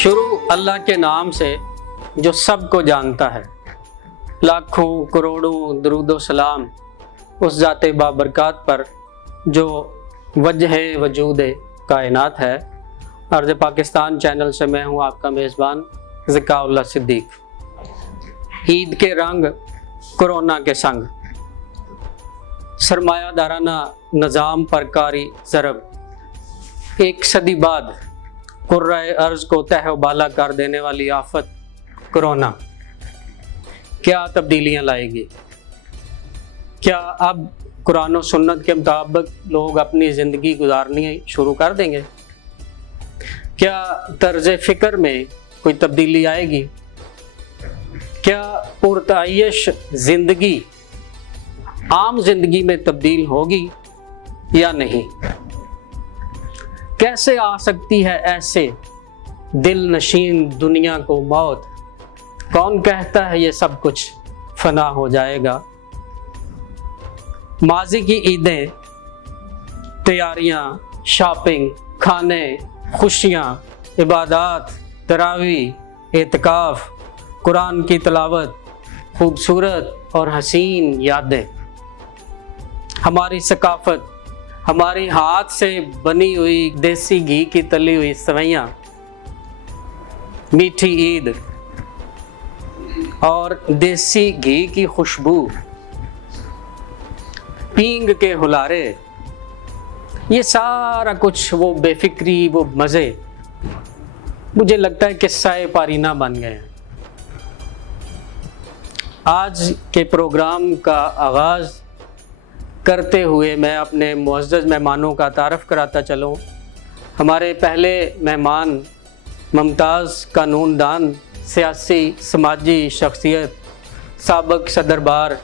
शुरू अल्लाह के नाम से जो सबको जानता है। लाखों करोड़ों दरूदो सलाम उस ज़ाते बाबरकात पर जो वजह वजूद कायनात है। अर्ज़ पाकिस्तान चैनल से मैं हूँ आपका मेज़बान ज़िकाउल्लाह सिद्दीक। ईद के रंग कोरोना के संग, सरमायादाराना निज़ाम पर कारी ज़रब, एक सदी बाद कुर्राए अर्ज़ को तह बाला कर देने वाली आफत कोरोना क्या तब्दीलियाँ लाएगी? क्या अब कुरान और सुन्नत के मुताबिक लोग अपनी ज़िंदगी गुजारनी शुरू कर देंगे? क्या तर्ज फ़िक्र में कोई तब्दीली आएगी? क्या पुरताइश ज़िंदगी आम ज़िंदगी में तब्दील होगी या नहीं? कैसे आ सकती है ऐसे दिल नशीन दुनिया को मौत? कौन कहता है ये सब कुछ फना हो जाएगा? माजी की ईदें, तैयारियां, शॉपिंग, खाने, खुशियां, इबादत, तरावी, एतकाफ, कुरान की तिलावत, खूबसूरत और हसीन यादें, हमारी सकाफत, हमारी हाथ से बनी हुई देसी घी की तली हुई सेवइयां, मीठी ईद और देसी घी की खुशबू, पींग के हुलारे, ये सारा कुछ वो बेफिक्री, वो मज़े, मुझे लगता है किस्सा-ए पारीना बन गए हैं। आज के प्रोग्राम का आगाज़ करते हुए मैं अपने मुअज़्ज़ज़ मेहमानों का तारफ़ कराता चलूँ। हमारे पहले मेहमान मुमताज़ कानूनदान, सियासी समाजी शख्सियत, साबिक़ सदर बार,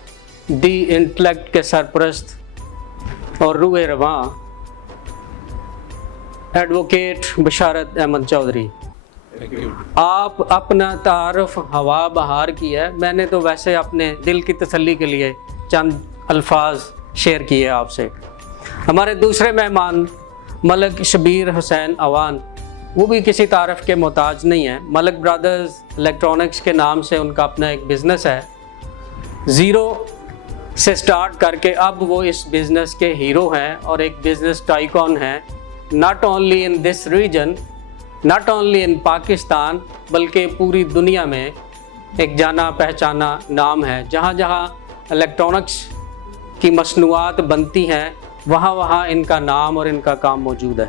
दी इंटेलेक्ट के सरपरस्त और रूए रवां एडवोकेट बशारत अहमद चौधरी। आप अपना तारुफ हवा बहार किया है, मैंने तो वैसे अपने दिल की तसल्ली के लिए चंद अल्फाज शेयर किए आपसे। हमारे दूसरे मेहमान मलिक शबीर हुसैन अवान, वो भी किसी तारफ़ के मोहताज नहीं है। मलिक ब्रदर्स इलेक्ट्रॉनिक्स के नाम से उनका अपना एक बिज़नेस है। ज़ीरो से स्टार्ट करके अब वो इस बिज़नेस के हीरो हैं और एक बिज़नेस टाइकॉन हैं। Not only in this region, not only in Pakistan, बल्कि पूरी दुनिया में एक जाना पहचाना नाम है। जहाँ जहाँ इलेक्ट्रॉनिक्स की मसनूआत बनती हैं वहाँ वहाँ इनका नाम और इनका काम मौजूद है।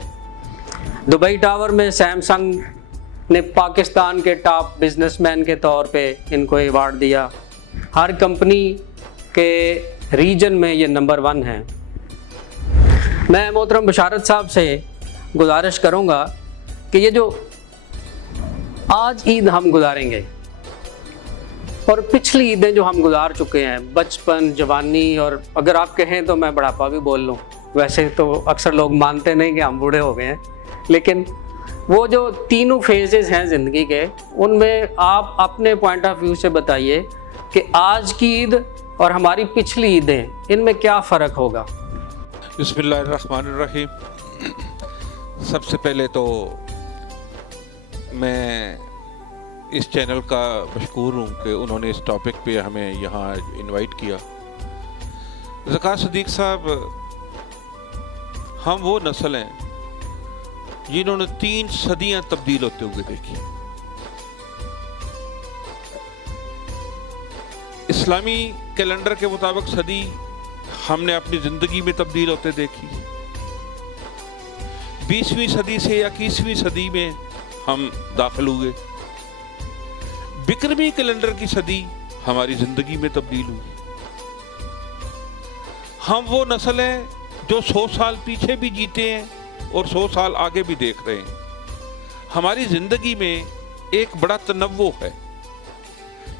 दुबई टावर में सैमसंग ने पाकिस्तान के टॉप बिजनेसमैन के तौर पे इनको अवार्ड दिया। हर कंपनी के रीजन में ये नंबर 1 है। मैं मोहतरम बशारत साहब से गुजारिश करूँगा कि ये जो आज ईद हम गुजारेंगे और पिछली ईदें जो हम गुजार चुके हैं, बचपन, जवानी और अगर आप कहें तो मैं बुढ़ापा भी बोल लूँ, वैसे तो अक्सर लोग मानते नहीं कि हम बूढ़े हो गए हैं, लेकिन वो जो तीनों फेजेस हैं ज़िंदगी के, उनमें आप अपने पॉइंट ऑफ व्यू से बताइए कि आज की ईद और हमारी पिछली ईदें, इनमें क्या फ़र्क होगा? बिस्मिल्लाहिर्रहमानिर्रहीम। सबसे पहले तो मैं इस चैनल का मशकूर हूँ कि उन्होंने इस टॉपिक पे हमें यहाँ इनवाइट किया। ज़कात सिद्दीक साहब, हम वो नस्ल हैं जिन्होंने 3 सदियाँ तब्दील होते हुए देखी। इस्लामी कैलेंडर के मुताबिक सदी हमने अपनी ज़िंदगी में तब्दील होते देखी। 20वीं सदी से 21वीं सदी में हम दाखिल हुए। बिक्रमी कैलेंडर की सदी हमारी ज़िंदगी में तब्दील हुई। हम वो नस्ल हैं जो 100 साल पीछे भी जीते हैं और 100 साल आगे भी देख रहे हैं। हमारी ज़िंदगी में एक बड़ा तनव्वुर है।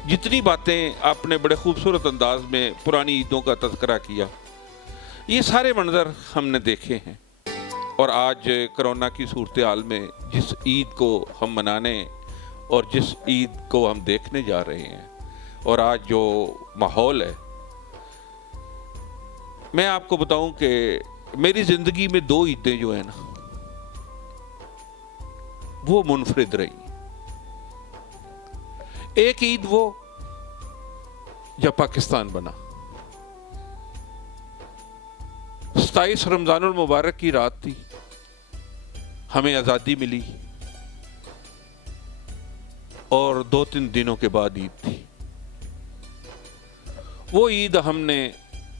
जितनी बातें आपने बड़े खूबसूरत अंदाज में पुरानी ईदों का तज़किरा किया, ये सारे मंजर हमने देखे हैं। और आज कोरोना की सूरत हाल में जिस ईद को हम मनाने और जिस ईद को हम देखने जा रहे हैं और आज जो माहौल है, मैं आपको बताऊं कि मेरी ज़िंदगी में 2 ईदें जो है ना, वो मुनफरिद रही। एक ईद वो जब पाकिस्तान बना, 27 रमजानुल मुबारक की रात थी, हमें आज़ादी मिली और 2-3 दिनों के बाद ईद थी। वो ईद हमने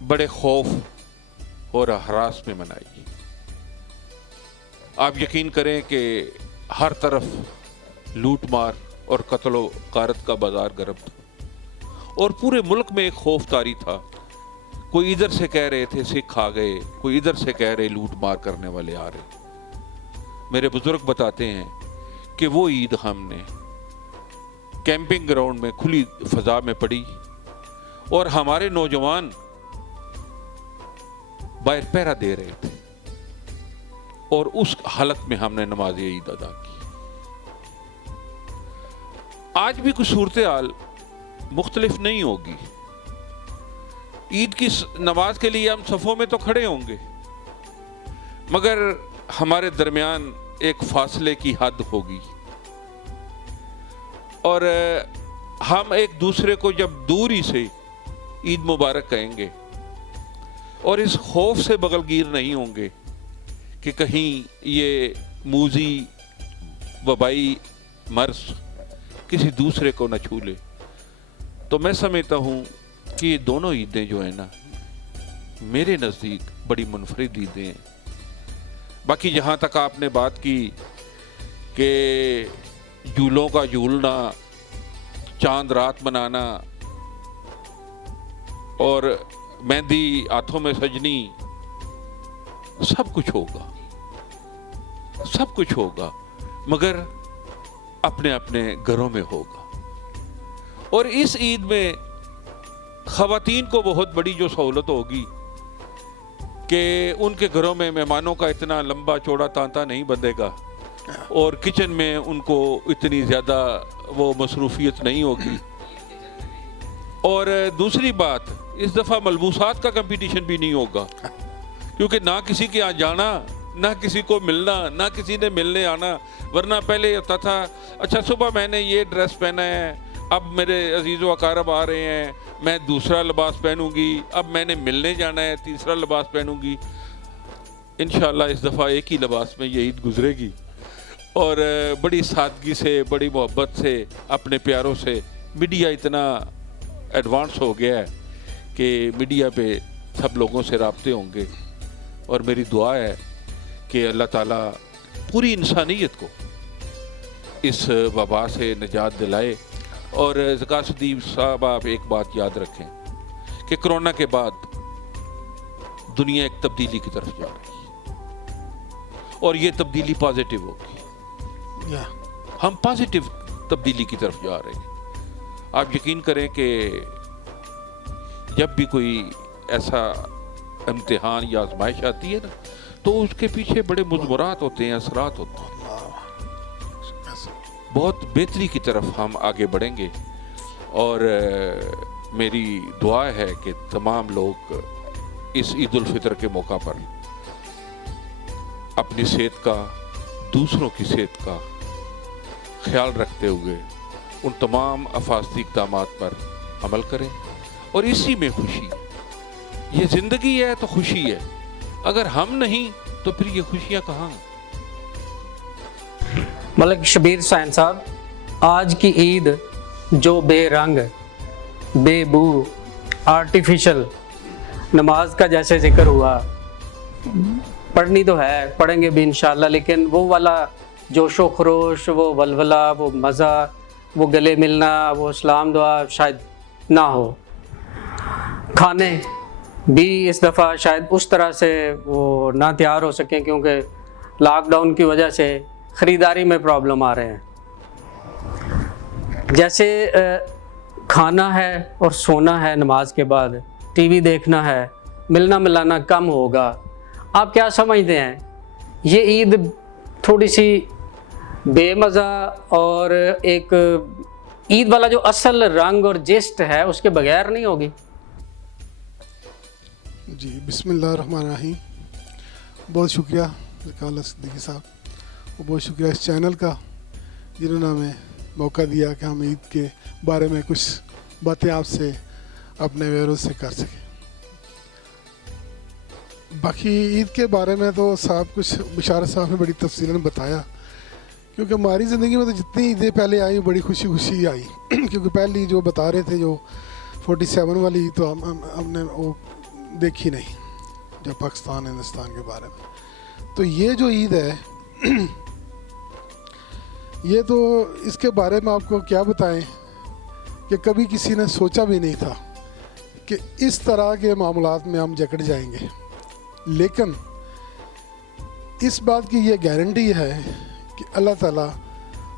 बड़े खौफ और हरास में मनाई। आप यकीन करें कि हर तरफ लूट मार और कत्ल गारत का बाजार गर्म था और पूरे मुल्क में एक खौफ तारी था। कोई इधर से कह रहे थे सिख आ गए, कोई इधर से कह रहे लूट मार करने वाले आ रहे। मेरे बुजुर्ग बताते हैं कि वो ईद हमने कैंपिंग ग्राउंड में खुली फजा में पड़ी और हमारे नौजवान बाहर पहरा दे रहे थे और उस हालत में हमने नमाज ईद अदा की। आज भी कुछ सूरत हाल मुख्तलिफ नहीं होगी। ईद की नमाज के लिए हम सफ़ों में तो खड़े होंगे, मगर हमारे दरमियान एक फासले की हद होगी और हम एक दूसरे को जब दूरी से ईद मुबारक कहेंगे और इस खौफ से बगलगीर नहीं होंगे कि कहीं ये मूजी वबाई मर्ज किसी दूसरे को न छू ले, तो मैं समझता हूँ कि ये दोनों ईदें जो है ना, मेरे नज़दीक बड़ी मुनफरिद ईदें हैं। बाकी जहाँ तक आपने बात की कि झूलों का झूलना, चांद रात मनाना और मेहंदी हाथों में सजनी, सब कुछ होगा, सब कुछ होगा, मगर अपने अपने घरों में होगा। और इस ईद में ख़वातीन को बहुत बड़ी जो सहूलत होगी कि उनके घरों में मेहमानों का इतना लंबा चौड़ा तांता नहीं बंधेगा और किचन में उनको इतनी ज़्यादा वो मसरूफियत नहीं होगी। और दूसरी बात, इस दफ़ा मलबूसात का कंपटीशन भी नहीं होगा, क्योंकि ना किसी के यहाँ जाना, ना किसी को मिलना, ना किसी ने मिलने आना। वरना पहले होता था, अच्छा सुबह मैंने ये ड्रेस पहना है, अब मेरे अजीज़ व अकारब आ रहे हैं, मैं दूसरा लिबास पहनूंगी, अब मैंने मिलने जाना है, तीसरा लिबास पहनूंगी। इंशाअल्लाह इस दफ़ा एक ही लिबास में ये ईद गुजरेगी और बड़ी सादगी से, बड़ी मोहब्बत से, अपने प्यारों से। मीडिया इतना एडवांस हो गया है कि मीडिया पे सब लोगों से राब्ते होंगे और मेरी दुआ है कि अल्लाह ताला पूरी इंसानियत को इस वबा से निजात दिलाए। और ज़कासुद्दीन साहब, आप एक बात याद रखें कि कोरोना के बाद दुनिया एक तब्दीली की तरफ जा रही है और ये तब्दीली पॉजिटिव होगी। हम पॉजिटिव तब्दीली की तरफ जा रहे हैं। आप यकीन करें कि जब भी कोई ऐसा इम्तिहान या आजमाइश आती है ना, तो उसके पीछे बड़े मुज़मरात होते हैं, असरात होते हैं। बहुत बेहतरी की तरफ हम आगे बढ़ेंगे और मेरी दुआ है कि तमाम लोग इस ईद उल फितर के मौका पर अपनी सेहत का, दूसरों की सेहत का ख्याल रखते हुए उन तमाम अफास्ती इक़दामात पर अमल करें और इसी में खुशी है। ये ज़िंदगी है तो खुशी है, अगर हम नहीं तो फिर ये खुशियाँ कहाँ? मलिक शबीर हुसैन साहब, आज की ईद जो बेरंग, बेबू, आर्टिफिशियल नमाज का जैसे जिक्र हुआ, पढ़नी तो है, पढ़ेंगे भी इंशाल्लाह, लेकिन वो वाला जोशो खरोश, वो वलवला, वो मज़ा, वो गले मिलना, वो सलाम दुआ शायद ना हो। खाने भी इस दफ़ा शायद उस तरह से वो ना तैयार हो सकें, क्योंकि लॉकडाउन की वजह से ख़रीदारी में प्रॉब्लम आ रहे हैं। जैसे खाना है और सोना है, नमाज के बाद टीवी देखना है, मिलना मिलाना कम होगा। आप क्या समझते हैं, ये ईद थोड़ी सी बेमज़ा और एक ईद वाला जो असल रंग और जिस्ट है उसके बगैर नहीं होगी? जी, बिस्मिल्लाहिर्रहमानिर्रहीम। बहुत शुक्रिया ज़काल सिद्दीकी साहब और बहुत शुक्रिया इस चैनल का जिन्होंने हमें मौका दिया कि हम ईद के बारे में कुछ बातें आपसे अपने व्यूअर्स से कर सकें। बाकी ईद के बारे में तो साहब कुछ बिशारत साहब ने बड़ी तफसीलन बताया, क्योंकि हमारी ज़िंदगी में तो जितनी ईदें पहले आई बड़ी खुशी खुशी आई क्योंकि पहली जो बता रहे थे जो 47 वाली तो हमने वो देखी नहीं, जो पाकिस्तान हिंदुस्तान के बारे में। तो ये जो ईद है ये तो इसके बारे में आपको क्या बताएं कि कभी किसी ने सोचा भी नहीं था कि इस तरह के मामलात में हम जकड़ जाएंगे। लेकिन इस बात की ये गारंटी है कि अल्लाह ताला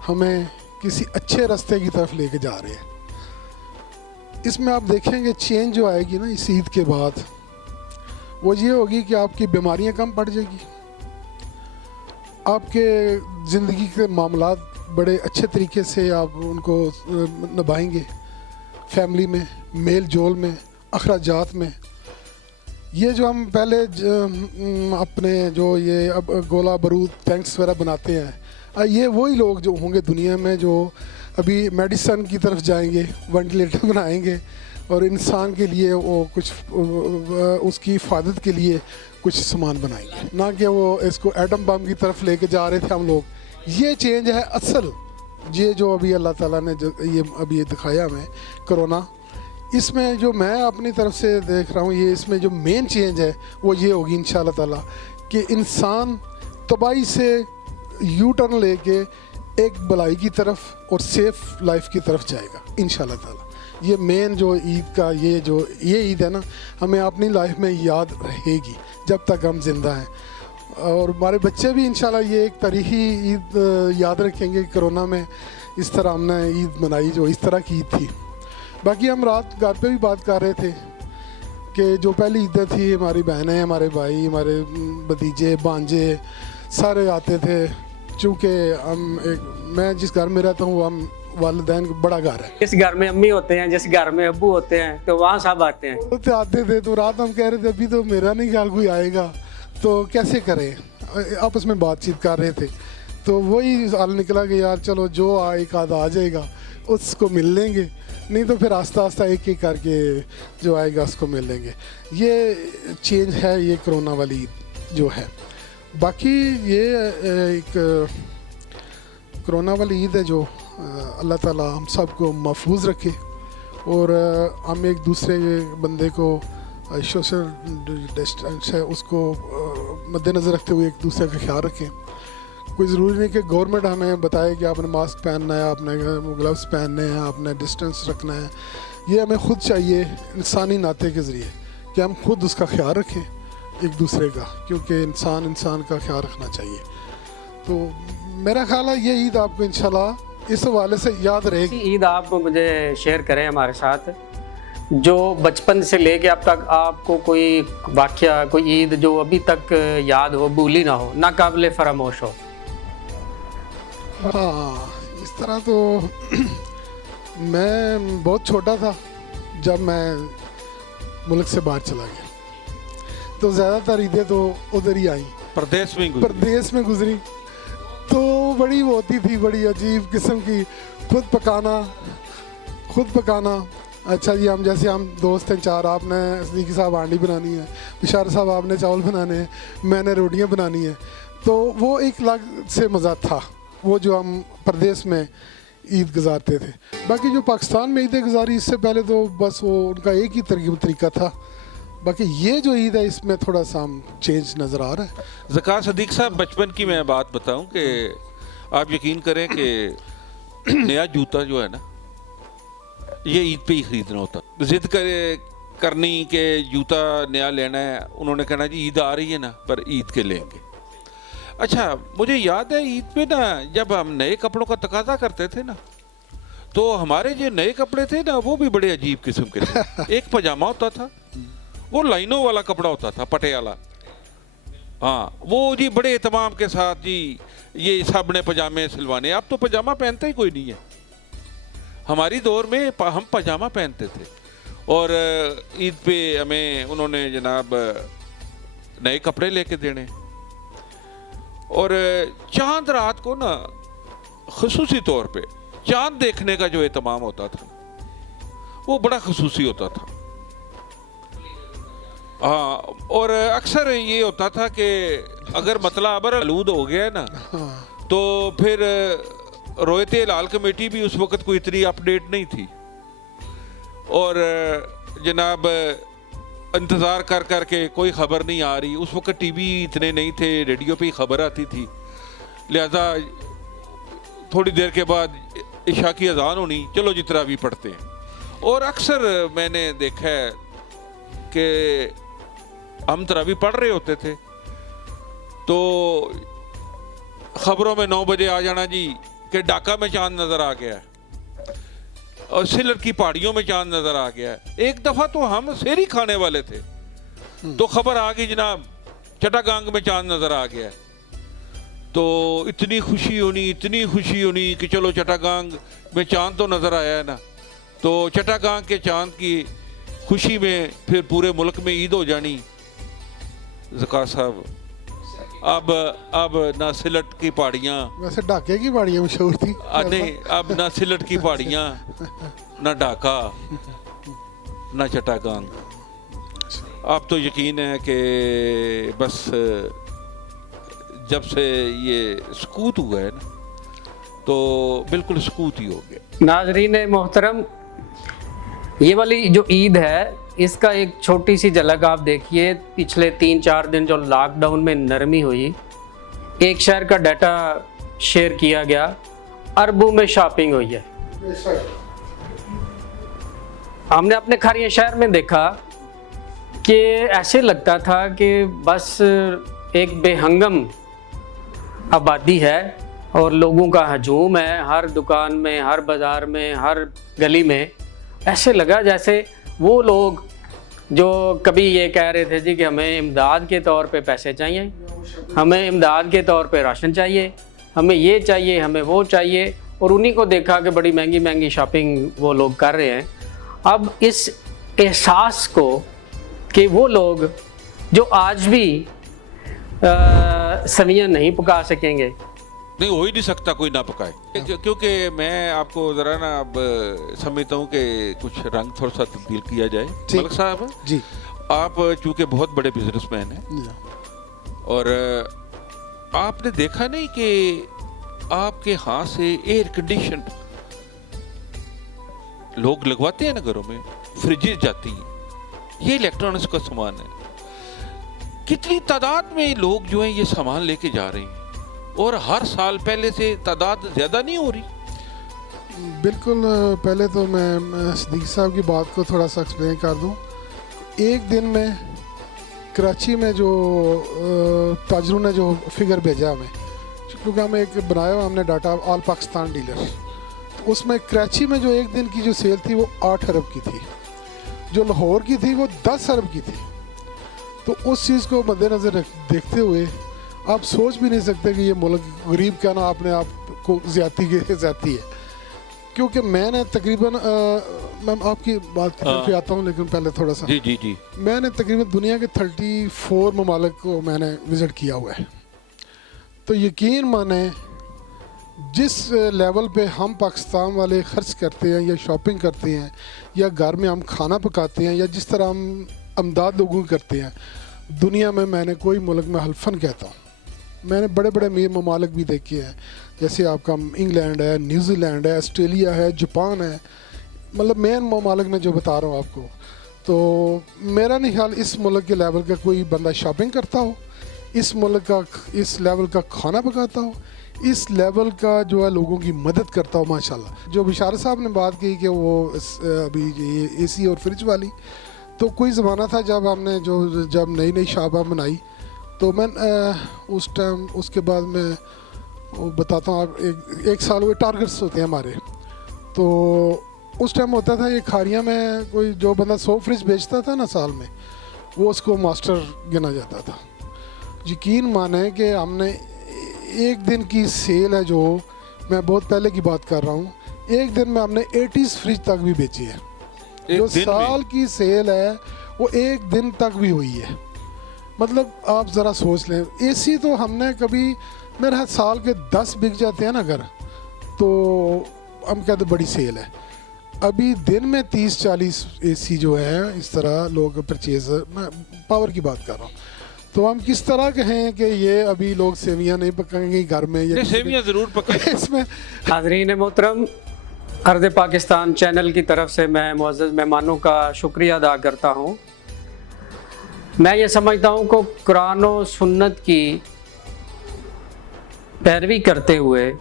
हमें किसी अच्छे रास्ते की तरफ लेके जा रहे हैं। इसमें आप देखेंगे चेंज जो आएगी ना इस ईद के बाद, वो ये होगी कि आपकी बीमारियां कम पड़ जाएगी, आपके ज़िंदगी के मामलात बड़े अच्छे तरीके से आप उनको निभाएंगे, फैमिली में, मेल जोल में, अखराजात में। ये जो हम पहले अपने जो ये अब गोला बारूद टैंक्स वगैरह बनाते हैं, ये वही लोग जो होंगे दुनिया में जो अभी मेडिसन की तरफ जाएंगे, वेंटिलेटर बनाएंगे और इंसान के लिए वो कुछ उसकी हिफाजत के लिए कुछ सामान बनाएंगे, ना कि वो इसको एटम बम की तरफ लेके जा रहे थे हम लोग। ये चेंज है असल, ये जो अभी अल्लाह ताला ने जो ये अभी ये दिखाया हमें कोरोना, इसमें जो मैं अपनी तरफ से देख रहा हूँ, ये इसमें जो मेन चेंज है वो ये होगी इंशाल्लाह ताला कि इंसान तबाही से यू टर्न लेके एक भलाई की तरफ और सेफ लाइफ की तरफ जाएगा इंशाल्लाह ताला। ये मेन जो ईद का ये ईद है ना, हमें अपनी लाइफ में याद रहेगी जब तक हम जिंदा हैं, और हमारे बच्चे भी इंशाल्लाह ये एक तारीखी ईद याद रखेंगे। कोरोना में इस तरह हमने ईद मनाई जो इस तरह की ईद थी। बाकी हम रात घर पे भी बात कर रहे थे कि जो पहली ईदें थी, हमारी बहनें, हमारे भाई, हमारे भतीजे भांजे सारे आते थे। चूँकि मैं जिस घर में रहता हूँ हम वालिदैन का बड़ा घर है, जिस घर में अम्मी होते हैं, जिस घर में अब्बू होते हैं, तो वहाँ सब आते हैं। तो आते थे। तो रात हम कह रहे थे अभी तो मेरा नहीं ख्याल कोई आएगा, तो कैसे करें, आपस में बातचीत कर रहे थे। तो वही हाल निकला कि यार चलो जो एक आधा आ जाएगा उसको मिल लेंगे, नहीं तो फिर आस्ता आस्ता एक एक करके जो आएगा उसको मिल लेंगे। ये चेंज है ये कोरोना वाली जो है। बाकी ये एक कोरोना वाली ईद है जो अल्लाह ताला हम सबको महफूज रखे और हम एक दूसरे बंदे को सोशल डिस्टेंस है उसको मद्देनज़र रखते हुए एक दूसरे का ख्याल रखें। कोई ज़रूरी नहीं कि गवर्नमेंट हमें बताए कि आपने मास्क पहनना है, आपने ग्लव्स पहनने हैं, आपने डिस्टेंस रखना है। ये हमें खुद चाहिए इंसानी नाते के ज़रिए कि हम खुद उसका ख्याल रखें एक दूसरे का, क्योंकि इंसान का ख्याल रखना चाहिए। तो मेरा ख्याल है ये ईद आपको इंशाल्लाह इस हवाले से याद रहेगी। ईद आप मुझे शेयर करें हमारे साथ, जो बचपन से लेके अब तक आपको कोई वाक़या, कोई ईद जो अभी तक याद हो, भूली ना हो, ना काबिल फरामोश हो। हाँ, इस तरह तो मैं बहुत छोटा था जब मैं मुल्क से बाहर चला गया, तो ज़्यादातर ईदें तो उधर ही आई, प्रदेश में गुजरी। तो बड़ी वो होती थी, बड़ी अजीब किस्म की, खुद पकाना। अच्छा जी, हम दोस्त हैं चार, आपने सदीकी साहब हांडी बनानी है, बिशार साहब आपने चावल बनाने हैं, मैंने रोटियां बनानी है। तो वो एक अलग से मज़ा था वो जो हम प्रदेश में ईद गुजारते थे। बाकी जो पाकिस्तान में ईद गुजारी इससे पहले तो बस वो उनका एक ही तरीका था। बाकी ये जो ईद है इसमें थोड़ा सा हम चेंज नज़र आ रहा है। ज़कार सदीक साहब, बचपन की मैं बात बताऊं कि आप यकीन करें कि नया जूता जो है ना, ये ईद पे ही ख़रीदना होता। ज़िद करनी कि जूता नया लेना है, उन्होंने कहना जी ईद आ रही है ना, पर ईद के लेंगे। अच्छा, मुझे याद है ईद पे ना जब हम नए कपड़ों का तकाजा करते थे ना, तो हमारे जो नए कपड़े थे ना वो भी बड़े अजीब किस्म के थे। एक पजामा होता था, वो लाइनों वाला कपड़ा होता था, पटियाला। हाँ, वो जी बड़े एहतमाम के साथ जी ये सब ने पजामे सिलवाने। अब तो पजामा पहनते ही कोई नहीं है। हमारी दौर में हम पजामा पहनते थे और ईद पे हमें उन्होंने जनाब नए कपड़े लेके देने। और चांद रात को ना खुसूसी तौर पे चांद देखने का जो एहतमाम होता था वो बड़ा खसूसी होता था। हाँ, और अक्सर ये होता था कि अगर मतला अबर आलूद हो गया है ना, तो फिर रोयत लाल कमेटी भी उस वक्त कोई इतनी अपडेट नहीं थी, और जनाब इंतज़ार कर कर के कोई ख़बर नहीं आ रही। उस वक्त टीवी इतने नहीं थे, रेडियो पे ही खबर आती थी, लिहाजा थोड़ी देर के बाद इशा की अजान होनी, चलो जी तरावी पढ़ते हैं। और अक्सर मैंने देखा है कि हम तरावी पढ़ रहे होते थे तो खबरों में 9 बजे आ जाना जी कि ढाका में चांद नज़र आ गया है और सिलर की पहाड़ियों में चांद नज़र आ गया है। एक दफ़ा तो हम सेरी खाने वाले थे तो खबर आ गई जनाब चटागांग में चांद नज़र आ गया है। तो इतनी खुशी होनी कि चलो चटागांग में चांद तो नज़र आया है ना। तो चटागांग के चांद की खुशी में फिर पूरे मुल्क में ईद हो जानी। ज़का साहब अब ना सिलट की पहाड़ियाँ, वैसे ढाके की पहाड़ियाँ मशहूर थी, नहीं अब ना सिलट की पहाड़ियाँ, ना ढाका, ना चटागांग। अब तो यकीन है कि बस जब से ये सकूत हुआ है ना तो बिल्कुल सकूत ही हो गया। नाजरीन मोहतरम, ये वाली जो ईद है इसका एक छोटी सी झलक आप देखिए। पिछले 3-4 दिन जो लॉकडाउन में नरमी हुई, एक शहर का डाटा शेयर किया गया, अरबों में शॉपिंग हुई है। हमने अपने खारिया शहर में देखा कि ऐसे लगता था कि बस एक बेहंगम आबादी है और लोगों का हजूम है, हर दुकान में, हर बाज़ार में, हर गली में। ऐसे लगा जैसे वो लोग जो कभी ये कह रहे थे जी कि हमें इमदाद के तौर पे पैसे चाहिए, हमें इमदाद के तौर पे राशन चाहिए, हमें ये चाहिए, हमें वो चाहिए, और उन्हीं को देखा कि बड़ी महंगी महंगी शॉपिंग वो लोग कर रहे हैं। अब इस एहसास को कि वो लोग जो आज भी सवियाँ नहीं पका सकेंगे, नहीं हो ही नहीं सकता कोई ना पकाए, क्योंकि मैं आपको जरा ना अब समझता हूँ कि कुछ रंग थोड़ा सा तब्दील किया जाए। मलिक साहब जी, आप चूँकि बहुत बड़े बिजनेसमैन हैं और आपने देखा नहीं कि आपके हाथ से एयर कंडीशन लोग लगवाते हैं ना घरों में, फ्रिजेज जाती हैं, ये इलेक्ट्रॉनिक्स का सामान है। कितनी तादाद में लोग जो हैं ये सामान लेके जा रहे हैं और हर साल पहले से तादाद ज़्यादा नहीं हो रही। बिल्कुल। पहले तो मैं सदीक साहब की बात को थोड़ा सा एक्सप्लेन कर दूं। एक दिन में कराची में जो ताजरों ने जो फिगर भेजा हमें, क्योंकि हमें एक बनाया हुआ हमने डाटा ऑल पाकिस्तान डीलर, तो उसमें कराची में जो एक दिन की जो सेल थी वो 8 अरब की थी, जो लाहौर की थी वो 10 अरब की थी। तो उस चीज़ को मद्देनज़र देखते हुए आप सोच भी नहीं सकते कि ये मुल्क गरीब क्या ना अपने आप को ज़्यादती है। क्योंकि मैंने तकरीबन मैं आपकी बात की तरफ आता हूँ, लेकिन पहले थोड़ा सा जी मैंने तकरीबन दुनिया के 34 ममालिक को मैंने विज़िट किया हुआ है। तो यकीन माने जिस लेवल पे हम पाकिस्तान वाले ख़र्च करते हैं या शॉपिंग करते हैं या घर में हम खाना पकाते हैं या जिस तरह हम अमदाद लोगों की करते हैं, दुनिया में मैंने कोई मुल्क में हल्फन कहता हूँ, मैंने बड़े बड़े अमीर ममालिक भी देखे हैं, जैसे आपका इंग्लैंड है, न्यूजीलैंड है, ऑस्ट्रेलिया है, जापान है, मतलब मेन ममालिक में जो बता रहा हूँ आपको। तो मेरा नहीं ख्याल इस मुल्क के लेवल का कोई बंदा शॉपिंग करता हो, इस मुल्क का इस लेवल का खाना पकाता हो, इस लेवल का जो है लोगों की मदद करता हो। माशाल्लाह जो बिशारत साहब ने बात की कि वो अभी ये एसी और फ्रिज वाली, तो कोई ज़माना था जब हमने जब नई नई शाबा बनाई, तो मैं उस टाइम उसके बाद मैं वो बताता हूँ, आप एक साल हुए टारगेट्स होते हैं हमारे। तो उस टाइम होता था ये खारिया में कोई जो बंदा 100 फ्रिज बेचता था ना साल में, वो उसको मास्टर गिना जाता था। यकीन माने कि हमने एक दिन की सेल है, जो मैं बहुत पहले की बात कर रहा हूँ, एक दिन में हमने 80 फ्रिज तक भी बेची है। जो साल की सेल है वो एक दिन तक भी हुई है। मतलब आप ज़रा सोच लें, एसी तो हमने कभी मेरे साल के 10 बिक जाते हैं ना घर, तो हम कहते बड़ी सेल है। अभी दिन में 30-40 AC जो है इस तरह लोग परचेज, मैं पावर की बात कर रहा हूँ, तो हम किस तरह कहें कि ये अभी लोग सेवियां नहीं पकाएंगे घर में, ये सेवियां जरूर पकाएं इसमें। हाज़रीन मोहतरम, अर्ज़ पाकिस्तान चैनल की तरफ से मैं मुअज़्ज़ज़ मेहमानों का शुक्रिया अदा करता हूँ। मैं ये समझता हूँ कि कुरान और सुन्नत की पैरवी करते हुए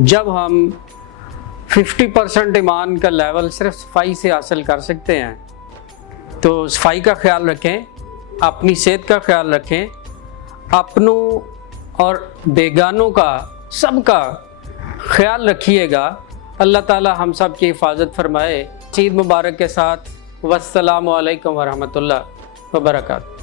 जब हम 50% ईमान का लेवल सिर्फ सफाई से हासिल कर सकते हैं, तो सफाई का ख्याल रखें, अपनी सेहत का ख्याल रखें, अपनों और बेगानों का सबका ख्याल रखिएगा। अल्लाह ताला हम सब की हिफाजत फरमाए। ईद मुबारक के साथ वस्सलामु अलैकुम वरहमतुल्लाह वबरकातुहू।